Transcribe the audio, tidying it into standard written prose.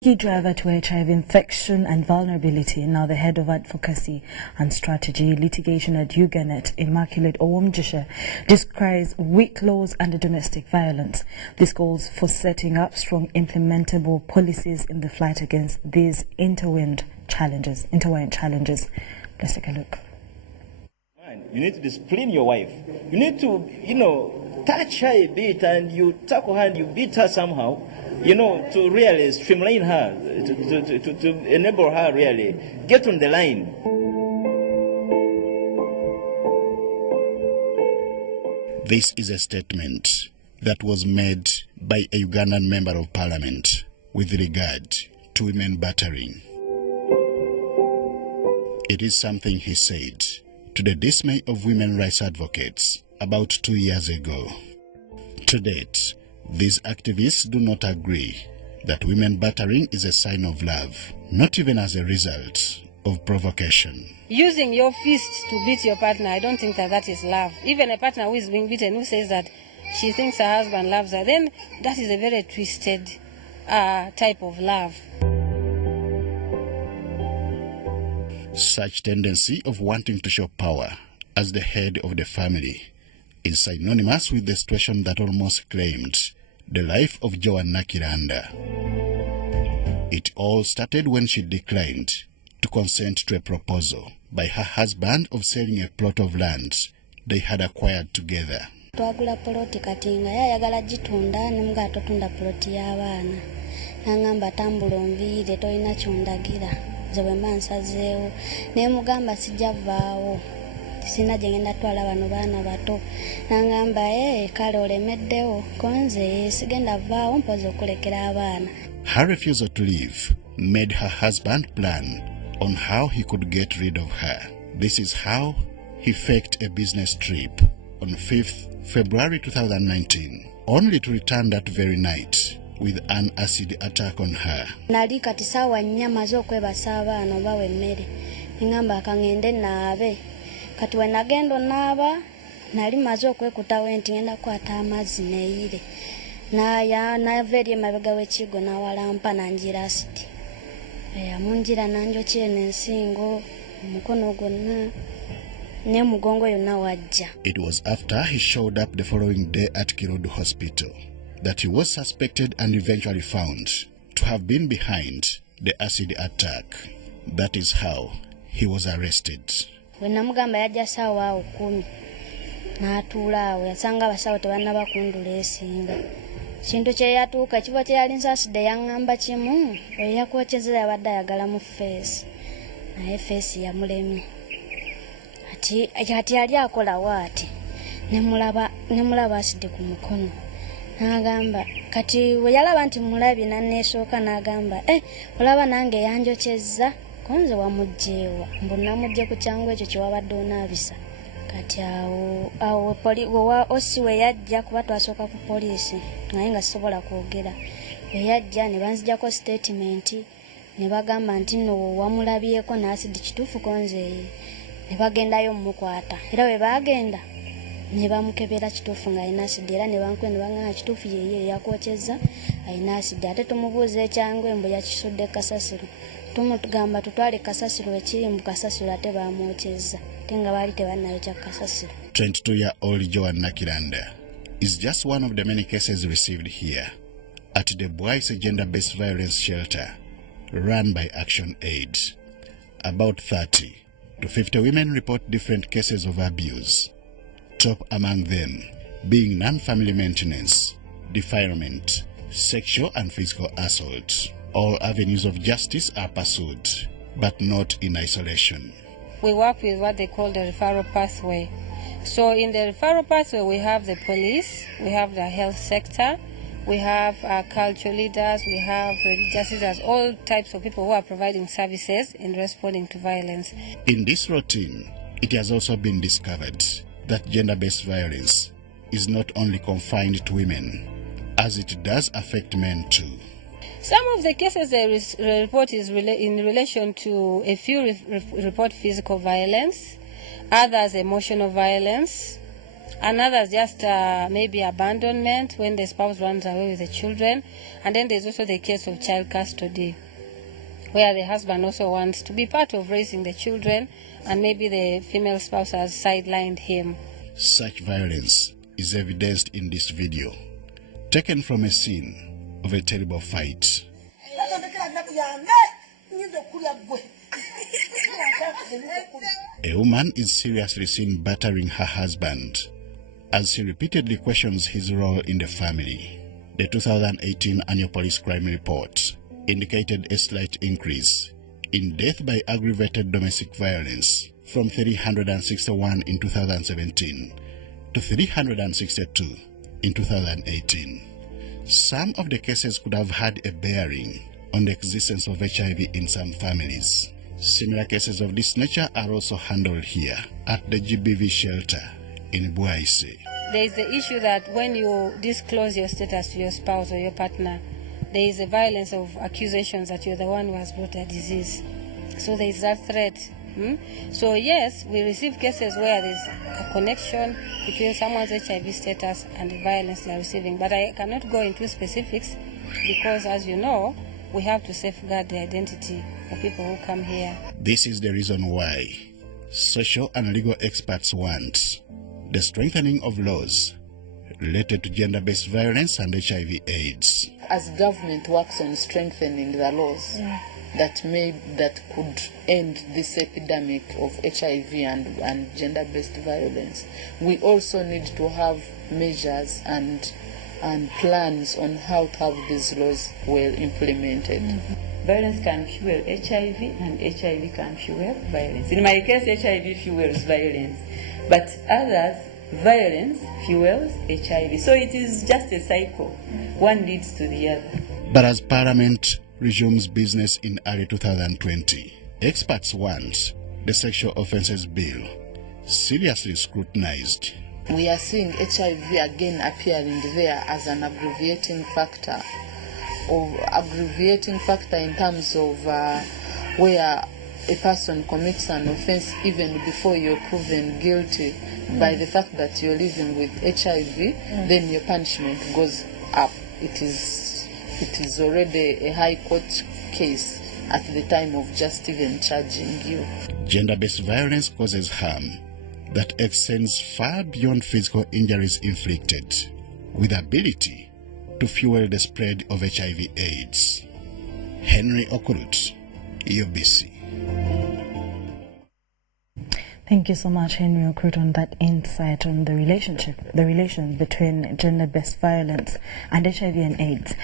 Key driver to HIV infection and vulnerability, now the head of advocacy and strategy litigation at UGANET, Immaculate Owomjisha, describes weak laws and domestic violence. This calls for setting up strong implementable policies in the fight against these intertwined challenges. Let's take a look. You need to discipline your wife. You need to, touch her a bit, and you tackle her and you beat her somehow, to really streamline her, to enable her really get on the line. This is a statement that was made by a Ugandan member of parliament with regard to women battering. It is something he said to the dismay of women rights advocates about 2 years ago. To date, these activists do not agree that women battering is a sign of love, not even as a result of provocation. Using your fist to beat your partner, I don't think that is love. Even a partner who is being beaten, who says that she thinks her husband loves her, then that is a very twisted type of love. Such tendency of wanting to show power as the head of the family is synonymous with the situation that almost claimed the life of Joanna Kiranda. It all started when she declined to consent to a proposal by her husband of selling a plot of land they had acquired together. Twagula poloti katinga yayagala gitunda nemuga totunda poloti y'abaana nangamba tambula onviire tolina kyondagira zobe mansazeewo nemugamba sijja vaawo sina gye ngenda twala bano baana bato nangamba kale olemeddewo konze sigenda vaawo mpozi okulekera abaana. Her refusal to leave made her husband plan on how he could get rid of her. This is how he faked a business trip on 5th February 2019, only to return that very night with an acid attack on her. Nali kati sawa nnyama z'okwebasa abaana bawe emmere ngamba akangende naabe kati we nagendo naaba nali maze okwekutawo nti ngenda kwata amazzi neeyire nava eri emabega w'ekigo n'awalampa nanjira asidi amunjira nanjokye n'ensingo omukono gwonna n'emugongo yonna wajja. It was after he showed up the following day at Kirodu Hospital that he was suspected and eventually found to have been behind the acid attack. That is how he was arrested. We namugamba yajja saawa 10 n'atuula awo yasanga abasawo tebannaba kundula esinga kintu kye yatuuka kiba kye yali nsaasidde yaŋŋamba kimu oyo yakwokyezera yabadde ayagala mu feesi naye feesi yamulemye ati yali akolawo ati nemulaba asidde ku mukono n'agamba kati we yalaba nti mulabye nanneesooka n'agamba olaba nange yanjokyezza konze wamugjeewa mbunamugje ku kyangu ekyo kyewabadde onaabisa kati awo osi we yajja kuba twasooka ku poliisi naye nga sisobola kwogera we yajja ne banzijjako statement ne bagamba nti nno wamulabyeko n'asidi kituufu konzeeye ne bagendayo mumukwata era we baagenda ne bamukebera kituufu ng'alina asidi era ne bankwe ne bagamba kituufu yeye yakwokyezza alina asidi ate tumubuuza ekyangu embu yakisudde kasasiro tumugamba tutwale kasasiro ekiri mu kasasiro ate bamwokyezza ate nga baali tebannayokya kasasiro. 22-year-old Joanna Kiranda is just one of the many cases received here at the Boys Gender-Based Violence Shelter run by Action Aid. About 30 to 50 women report different cases of abuse, top among them being non-family maintenance, defilement, sexual and physical assault. All avenues of justice are pursued, but not in isolation. We work with what they call the referral pathway. So in the referral pathway, we have the police, we have the health sector, we have our cultural leaders, we have religious leaders, all types of people who are providing services in responding to violence. In this routine, it has also been discovered that gender-based violence is not only confined to women, as it does affect men too. Some of the cases they report is in relation to a few report physical violence, others emotional violence, Another is just maybe abandonment when the spouse runs away with the children. And then there's also the case of child custody, where the husband also wants to be part of raising the children, and maybe the female spouse has sidelined him. Such violence is evidenced in this video, taken from a scene of a terrible fight. A woman is seriously seen battering her husband as she repeatedly questions his role in the family. The 2018 annual police crime report indicated a slight increase in death by aggravated domestic violence from 361 in 2017 to 362 in 2018. Some of the cases could have had a bearing on the existence of HIV in some families. Similar cases of this nature are also handled here at the GBV shelter in Bwaise. There is the issue that when you disclose your status to your spouse or your partner, there is a violence of accusations that you're the one who has brought a disease. So there is that threat. So yes, we receive cases where there's a connection between someone's HIV status and the violence they're receiving. But I cannot go into specifics because, as you know, we have to safeguard the identity of people who come here. This is the reason why social and legal experts want the strengthening of laws related to gender-based violence and HIV/AIDS. As government works on strengthening the laws that could end this epidemic of HIV and gender-based violence, we also need to have measures and plans on how to have these laws well implemented. Violence can fuel HIV and HIV can fuel violence. In my case, HIV fuels violence, but others, violence fuels HIV. So it is just a cycle. One leads to the other. But as Parliament resumes business in early 2020, experts want the Sexual Offences Bill seriously scrutinized. We are seeing HIV again appearing there as an aggravating factor in terms of where a person commits an offense even before you're proven guilty by the fact that you're living with HIV, then your punishment goes up. It is already a high court case at the time of just even charging you. Gender-based violence causes harm that extends far beyond physical injuries inflicted, with ability to fuel the spread of HIV/AIDS. Henry Okurut, UBC. Thank you so much, Henry Okurut, on that insight on the relations between gender-based violence and HIV and AIDS.